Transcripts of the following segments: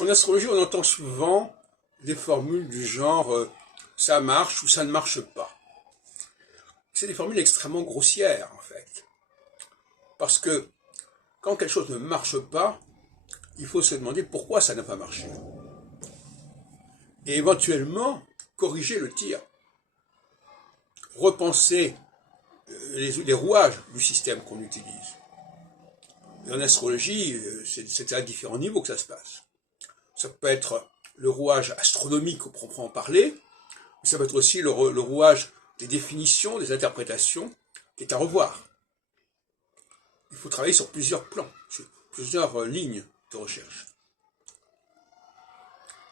En astrologie, on entend souvent des formules du genre ça marche ou ça ne marche pas. C'est des formules extrêmement grossières, en fait. Parce que quand quelque chose ne marche pas, il faut se demander pourquoi ça n'a pas marché. Et éventuellement, corriger le tir. Repenser les rouages du système qu'on utilise. Et en astrologie, c'est à différents niveaux que ça se passe. Ça peut être le rouage astronomique au proprement parler, mais ça peut être aussi le rouage des définitions, des interprétations, qui est à revoir. Il faut travailler sur plusieurs plans, sur plusieurs lignes de recherche.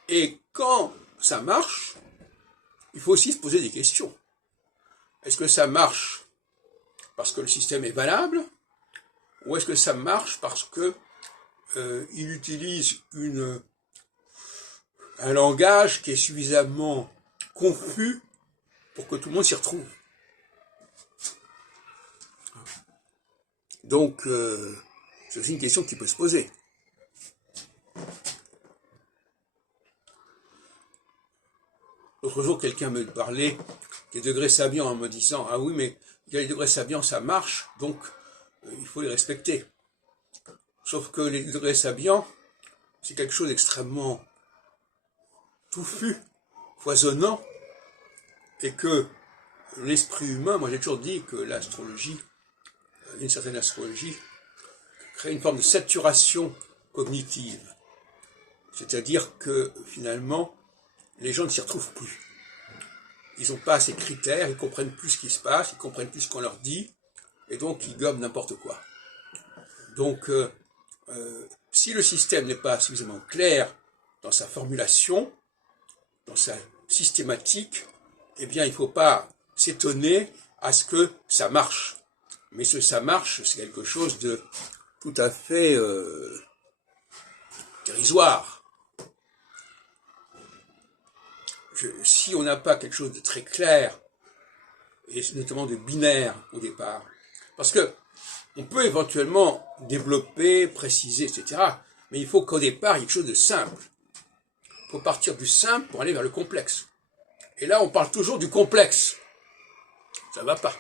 Et quand ça marche, il faut aussi se poser des questions. Est-ce que ça marche parce que le système est valable, ou est-ce que ça marche parce que il utilise un langage qui est suffisamment confus pour que tout le monde s'y retrouve? Donc, c'est aussi une question qui peut se poser. L'autre jour, quelqu'un me parlait des degrés Sabian en me disant « Ah oui, mais les degrés Sabian, ça marche, donc il faut les respecter. » Sauf que les degrés Sabian, c'est quelque chose d'extrêmement touffu, foisonnant, et que l'esprit humain, moi j'ai toujours dit que l'astrologie, une certaine astrologie, crée une forme de saturation cognitive. C'est-à-dire que finalement, les gens ne s'y retrouvent plus. Ils n'ont pas assez de critères, ils comprennent plus ce qui se passe, ils comprennent plus ce qu'on leur dit, et donc ils gobent n'importe quoi. Donc, si le système n'est pas suffisamment clair dans sa formulation, dans sa systématique, eh bien il ne faut pas s'étonner à ce que ça marche. Mais ce ça marche, c'est quelque chose de tout à fait dérisoire. Si on n'a pas quelque chose de très clair, et notamment de binaire au départ, parce que on peut éventuellement développer, préciser, etc., mais il faut qu'au départ, il y ait quelque chose de simple. Il faut partir du simple pour aller vers le complexe. Et là, on parle toujours du complexe. Ça ne va pas.